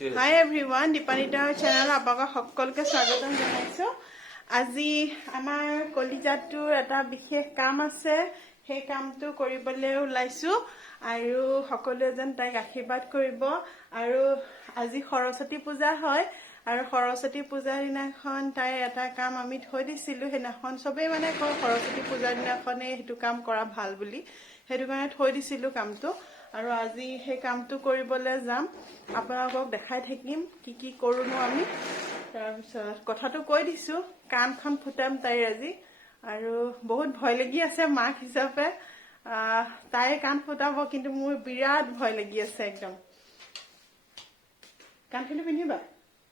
Hi everyone, Dipanita channel apaga সকলোকে স্বাগতম জনাইছো। আজি আমাৰ কলিজাটোৰ এটা বিশেষ কাম আছে, সেই কামটো কৰিবলৈ ওলাইছো আৰু সকলোৱে যেন তাইক আশীৰ্বাদ কৰিব। আৰু আজি সৰস্বতী পূজা হয় আৰু সৰস্বতী পূজাৰ দিনাখন তাই এটা কাম আমি থৈ দিছিলো, সেইদিনাখন চবেই মানে কয় সৰস্বতী পূজাৰ দিনাখনেই সেইটো কাম কৰা ভাল বুলি, সেইটো কাৰণে থৈ দিছিলো কামটো। আৰু আজি সেই কামটো কৰিবলৈ যাম, আপোনালোকক দেখাই থাকিম কি কি কৰোনো আমি। তাৰপিছত কথাটো কৈ দিছো, কাণখন ফুটাম তাইৰ আজি, আৰু বহুত ভয় লাগি আছে মাক হিচাপে। তাই কাণ ফুটাব, কিন্তু মোৰ বিৰাট ভয় লাগি আছে একদম। কাণফুলি পিন্ধিবা?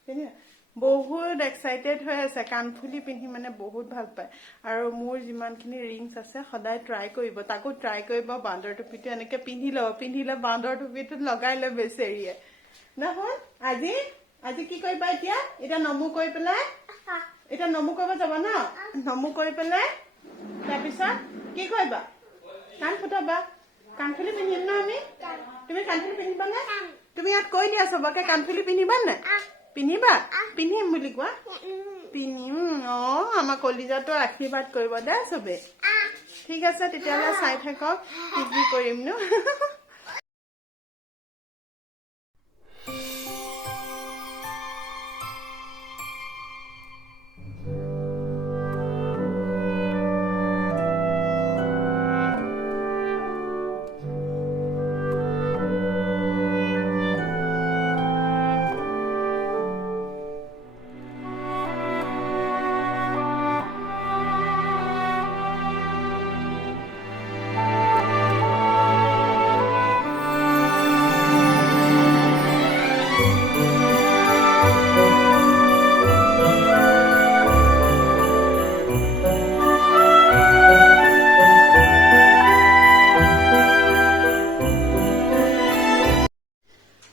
পিন্ধিবা? বহুত এক্সাইটেড হৈ আছে, কাণফুলি পিন্ধি মানে বহুত ভাল পায়। আৰু মোৰ যিমানখিনি ৰিংছ আছে সদায় ট্ৰাই কৰিব, তাকো ট্ৰাই কৰিব বান্দৰ টুপিটো এনেকে পিন্ধিলে বান্দৰ টুপিটো লগাই লৈ বেচেৰিয়ে নহয়। আজি কি কৰিবা এতিয়া নমু কৰি পেলাই, এতিয়া নমু কৰিব যাবা ন? নমু কৰি পেলাই তাৰপিছত কি কৰিবা? কাণ ফুটাবা। কাণফুলি পিন্ধিম ন আমি? তুমি কাণফুলি পিন্ধিবা নে? তুমি ইয়াত কৈ দিয়া চবকে কাণফুলি পিন্ধিবা নে? পিন্ধিবা? পিন্ধিম বুলি কোৱা। পিন্ধিম। আমাৰ কলিজাটো আশীৰ্বাদ কৰিব দে চবে। ঠিক আছে, তেতিয়াহ'লে চাই থাকক কি কৰিম নো।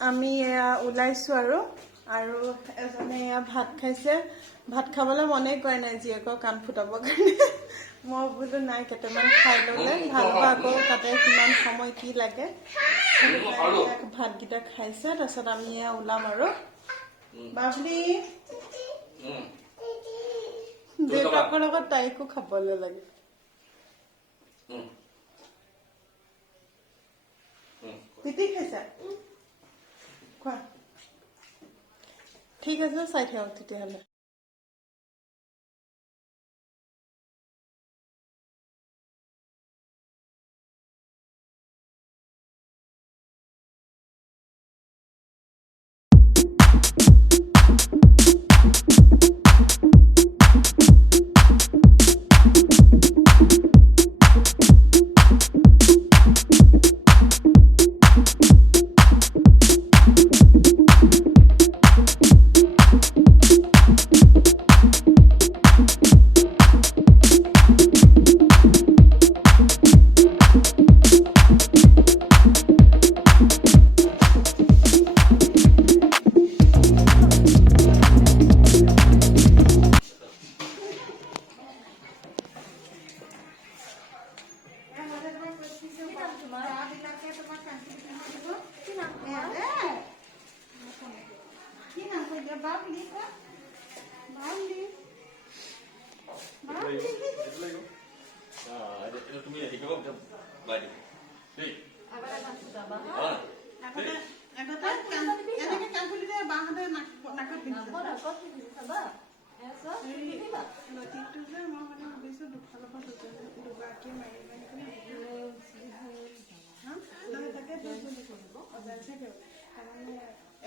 আমি ওলাইছো আৰু এজনে ভাত খাইছে। ভাত খাবলৈ মনে কৰা নাই জীয়েকৰ কাণ ফুটাবৰ কাৰণে। মই বোলো নাই, কেইটামান খাই ললে ভাল হ'ব, আকৌ তাতে কিমান সময় কি লাগে। ভাতকেইটা খাইছে, তাৰপিছত আমি ওলাম আৰু। বাবলি দেউতাকৰ লগত তাইকো খাবলৈ লাগে। তিতি খাইছা? খোৱা। ঠিক আছে, চাই থাকক তেতিয়াহ'লে।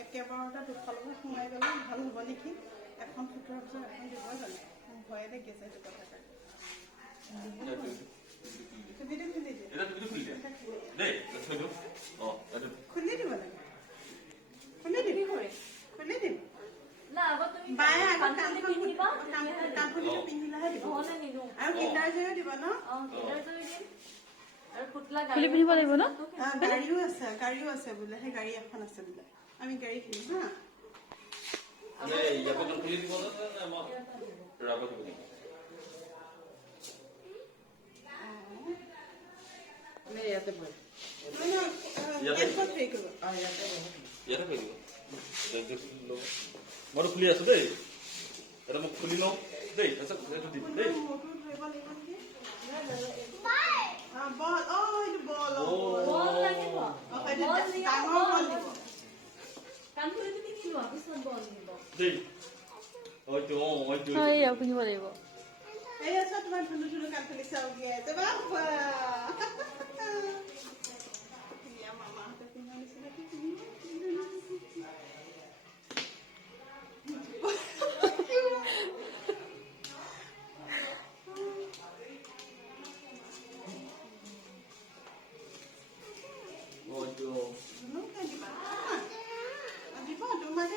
একেবাৰতে দুফালকৈ সোমাই গ'লে ভাল হ'ব নেকি? এখন ফুটোৱাৰ পিছত এখন দিব জানো? ভয়ে লাগি আছে সেইটো কথা কাৰণে। খুলি দিব লাগে, খুলি দিম। বায়ে আগত কাণফুলিটো পিন্ধিলেহে দিব, আৰু কিণ্ডাৰ জয়ো দিব ন? খুলি পিন্ধিব লাগিব ন? গাড়ীও আছে বোলে, সেই গাড়ী এখন আছে বোলে, আমি গাড়ী কিনিম হা। ইয়াতে মইতো খুলি আছো দেই এটা মোক খুলি লওঁ দেই তাৰপিছত এইটো দিম দেই দেই হয়তো হয়তো পিন্ধিব লাগিব তোমাৰ ধুনু ধুনু কাণ ফুলি চাওগে মামাহঁতে পিন্ধা নিচিনা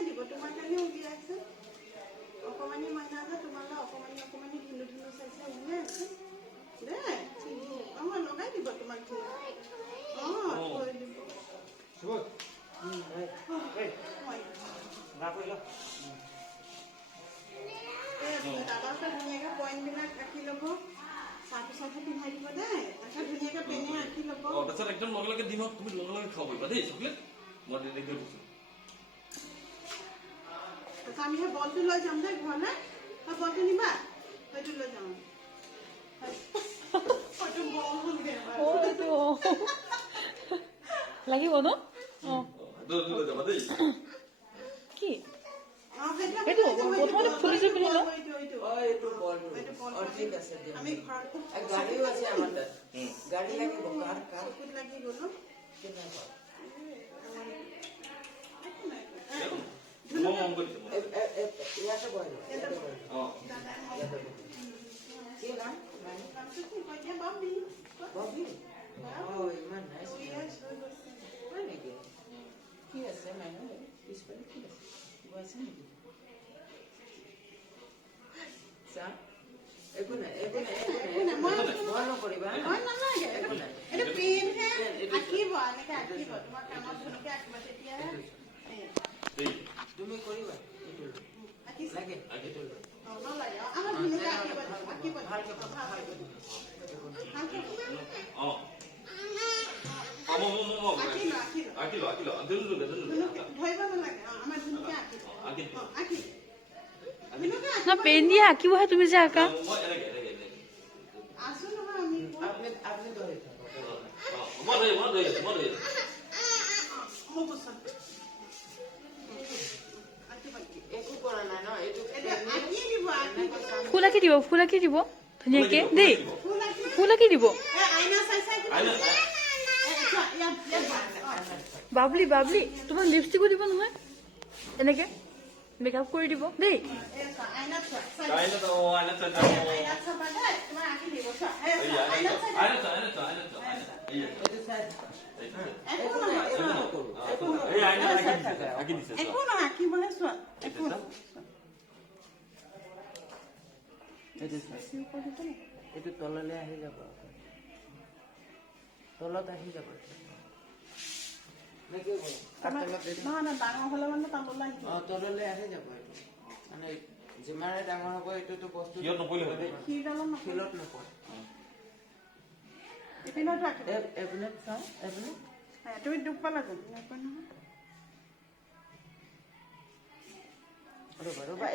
দিব তোমাৰ কাৰণে উলিয়াইছে অকমানি মইনা যে তোমালৈ অকমানি অকমানি ধুনু ধুনু চাইছে উলিয়াইছে দেই আমাৰ লগাই দিব তোমাক থৈ দিব দাদাকে ধুনীয়াকে পইণ্টবিলাক ৰাখি ল'ব তাৰপিছতহে পিন্ধাই দিব দেই তাৰপিছত ধুনীয়াকে পেনে ৰাখি ল'ব তাৰপিছত একদম লগে লগে দিম তুমি লগে লগে খাব পাৰিবা দেই চকলেট মই দেৰি কৰি দিছোঁ আমি সেই বলটো লৈ যাম দেই ঘৰলৈ বলটো নিবা হয়তো লৈ যাম লাগিব ন যাবা দেই কি এইটো প্ৰথমতে ফুলিযোৰ পিন্ধি লওঁ আমি ঘৰত গাড়ীও আছে আমাৰ তাত গাড়ী লাগিব লাগি গলো ইয়াতে বহিব কি নাম ববি ইমান নাইচ হয় নেকি কি আছে মাইনা পিছফালে কি আছে কিবা আছে নেকি চা একো নাই একো নাই ভয় নকৰিবা একো নাই এইটো পিনহে আঁকিব এনেকে আঁকিব তোমাৰ কাণত ধুনীয়াকে আঁকিব তেতিয়াহে তুমি কৰিবা লাগে নলাগে আমাৰ ধুনীয়াকে আঁকিব ভালকে পেন দিয়ে আঁকিবহে তুমি যে আঁকা আছো নহয় আমি আপনি ধরে একো কৰা নাই ন এইটো ফুল আঁকি দিব ধুনীয়াকে দেই ফুল আঁকি দিব বাবলি বাবলি তোমাক লিপষ্টিকো দিব নহয় এনেকে মেকআপ কৰি দিব দেই এইটো তললৈ আহি যাব তলত আহি যাব তললৈ আহি যাব এইটো মানে যিমানে ডাঙৰ হ'ব এইটোতো বস্তু শিলত নপৰে এপিনেট চাওঁ এপিনেট তুমি দুখ পালা জানো ৰ'বা ৰ'বা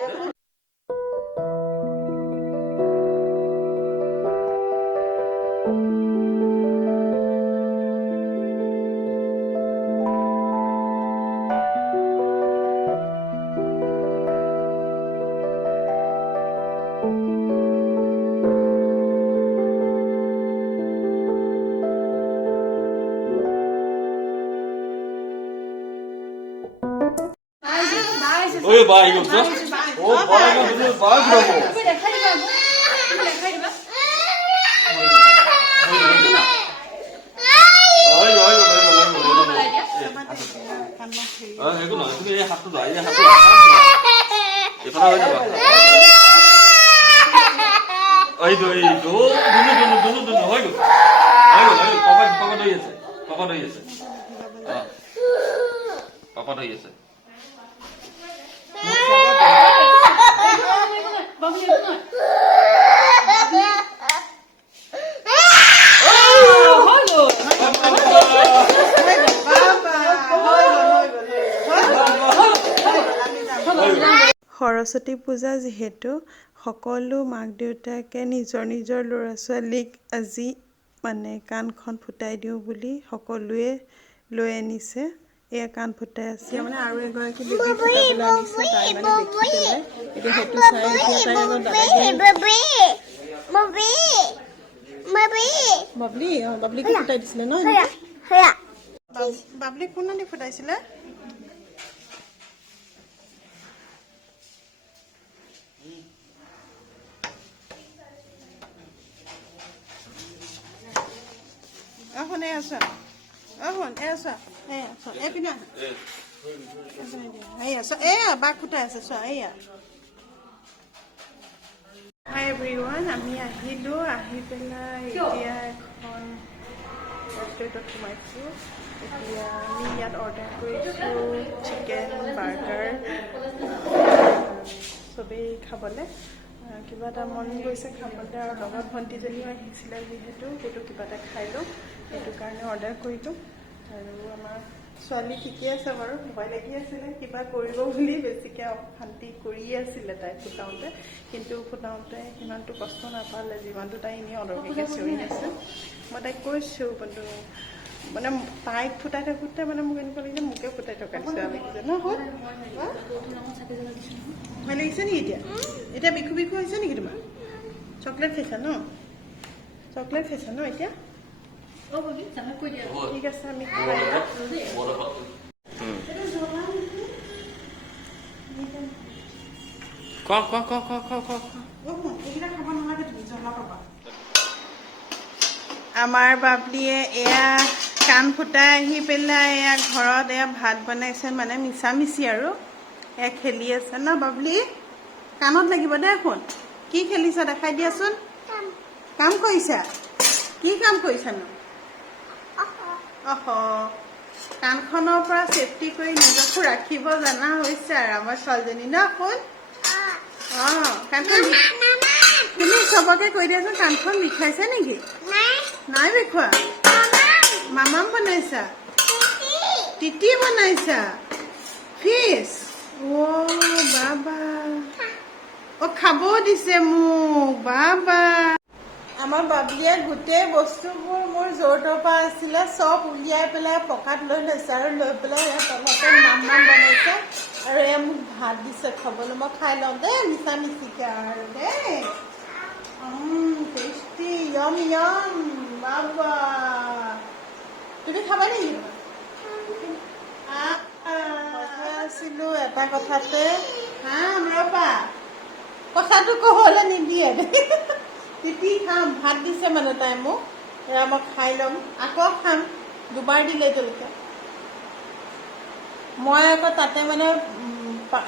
ঐ বা আহি গৈছ ও বা তুমি বা ঘূৰাব একো নহয় তুমি এই হাতটো ধৰা এই হাতটো এইফালে হৈ যাবা এইটো দুনু হৈ গ'ল পাপা ধৰি আছে পাপা ধৰি আছে সৰস্বতী পূজা যিহেতু সকলো মাক দেউতাকে নিজৰ নিজৰ ল'ৰা ছোৱালীক আজি মানে কাণখন ফুটাই দিওঁ বুলি সকলোৱে লৈ আনিছে। এয়া কাণ ফুটাই আছে মানে আৰু এগৰাকী বেবী ফুটাবলৈ আনিছে তাই মানে দেখি পেলাই এতিয়া সেইটো চাই এতিয়া তাই অলপ বাবলি বাবলিকো ফুটাই দিছিলে ন বাবলিক কোন আনি ফুটাইছিলে এখন এই আছা এখন এই আছা এই পিনে এয়া এয়া বাঘ ফুটাই আছে চোৱা এয়া হাই এভৰিৱান আমি আহিলোঁ আহি পেলাই এতিয়া এখন ৰেষ্টুৰেণ্টত সোমাইছোঁ এতিয়া আমি ইয়াত অৰ্ডাৰ কৰিছোঁ চিকেন বাৰ্গাৰ চবেই খাবলৈ কিবা এটা মন গৈছে খাবলৈ আৰু লগত ভণ্টিজনীও আহিছিলে যিহেতু সেইটো কিবা এটা খাই লওঁ সেইটো কাৰণে অৰ্ডাৰ কৰিলোঁ আৰু আমাৰ ছোৱালী ঠিকে আছে বাৰু ভয় লাগি আছিলে কিবা কৰিব বুলি বেছিকৈ অশান্তি কৰিয়ে আছিলে তাই ফুটাওঁতে কিন্তু ফুটাওঁতে সিমানটো কষ্ট নাপালে যিমানটো তাই এনেই অদৰকাৰীকৈ চিঞৰি আছে মই তাইক কৈছোঁ কিন্তু মানে তাইক ফুটাই থাকোঁতে মানে মোক এনেকুৱা লাগিলে মোকে ফুটাই থকা নিচিনা লাগিছে ন ভয় লাগিছে নেকি এতিয়া এতিয়া বিখু বিখু হৈছে নেকি তোমাৰ চকলেট খাইছা ন চকলেট খাইছা ন এতিয়া ঠিক আছে আমি খাই আমাৰ বাবলিয়ে এয়া কাণ ফুটাই আহি পেলাই এয়া ঘৰত এয়া ভাত বনাইছে মানে মিছামিচি আৰু এয়া খেলি আছে ন বাবলি কাণত লাগিব দে শুন কি খেলিছা দেখাই দিয়াচোন কাম কৰিছা কি কাম কৰিছানো কাণখনৰ পৰা চেফটি কৰি নিজকো ৰাখিব জনা হৈছে আৰু আমাৰ ছোৱালীজনী ন শুন কাণখন তুমি চবকে কৈ দিয়াচোন কাণখন বিষাইছে নেকি নাই বিষোৱা মামাম বনাইছা তিতি বনাইছা ফিছ বাবা খাবও দিছে মোক বাবা আমাৰ বাবলিয়ে গোটেই বস্তুবোৰ মোৰ য'ৰ ত'ৰ পৰা আছিলে চব উলিয়াই পেলাই পকাত লৈ লৈছে আৰু লৈ পেলাই ইয়াত তলতে নাম বনাইছে আৰু এয়া মোক ভাত দিছে খাবলৈ মই খাই লওঁ দেই মিছামিচিকে আৰু দেই টেষ্টি য়ম য়ম বাবা তুমি খাবা নেকি আছিলো এটা কথাতে ৰবা কথাটো ক'বলৈ নিদিয়ে তিতি খাম ভাত দিছে মানে তাই মোক এয়া মই খাই ল'ম আকৌ খাম দুবাৰ দিলে এতিয়ালৈকে মই আকৌ তাতে মানে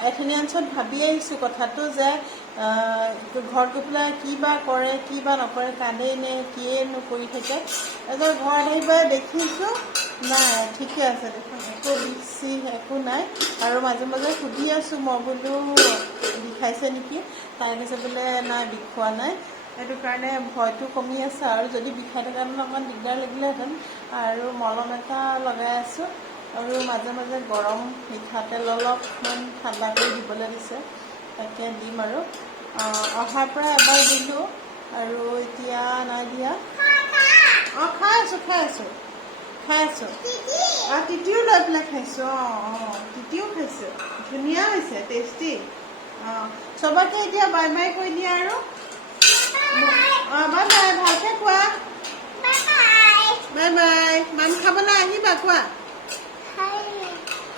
এথেনিয়ানছত ভাবি আহিছোঁ কথাটো যে ঘৰত গৈ পেলাই কি বা কৰে কি বা নকৰে কান্দেই নে কিয়েনো কৰি থাকে এজন ঘৰত আহি পেলাই দেখিছোঁ নাই ঠিকে আছে দেখোন একো বিষ একো নাই আৰু মাজে মাজে সুধি আছোঁ মই বোলো বিষাইছে নেকি তাই কৈছে বোলে নাই বিষোৱা নাই সেইটো কাৰণে ভয়টো কমি আছে আৰু যদি বিষাই থকা অকণমান দিগদাৰ লাগিলেহেঁতেন আৰু মলম এটা লগাই আছোঁ আৰু মাজে মাজে গৰম মিঠাতেল অলপমান ঠাণ্ডা কৰি দিবলৈ দিছে তাকে দিম আৰু অহাৰ পৰা এবাৰ দিলোঁ আৰু এতিয়া নাই দিয়া খাই আছোঁ তিতিও লৈ পেলাই খাইছোঁ তিতিও খাইছোঁ ধুনীয়া হৈছে টেষ্টি চবকে এতিয়া বাই বাই কৈ দিয়া আৰু বাই বাই ভালকে কোৱা বাই বাই মান খাবলৈ আহিবা কোৱা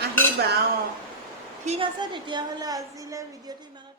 আহিবা ঠিক আছে তেতিয়াহ'লে আজিলৈ ভিডিঅ'টো ইমান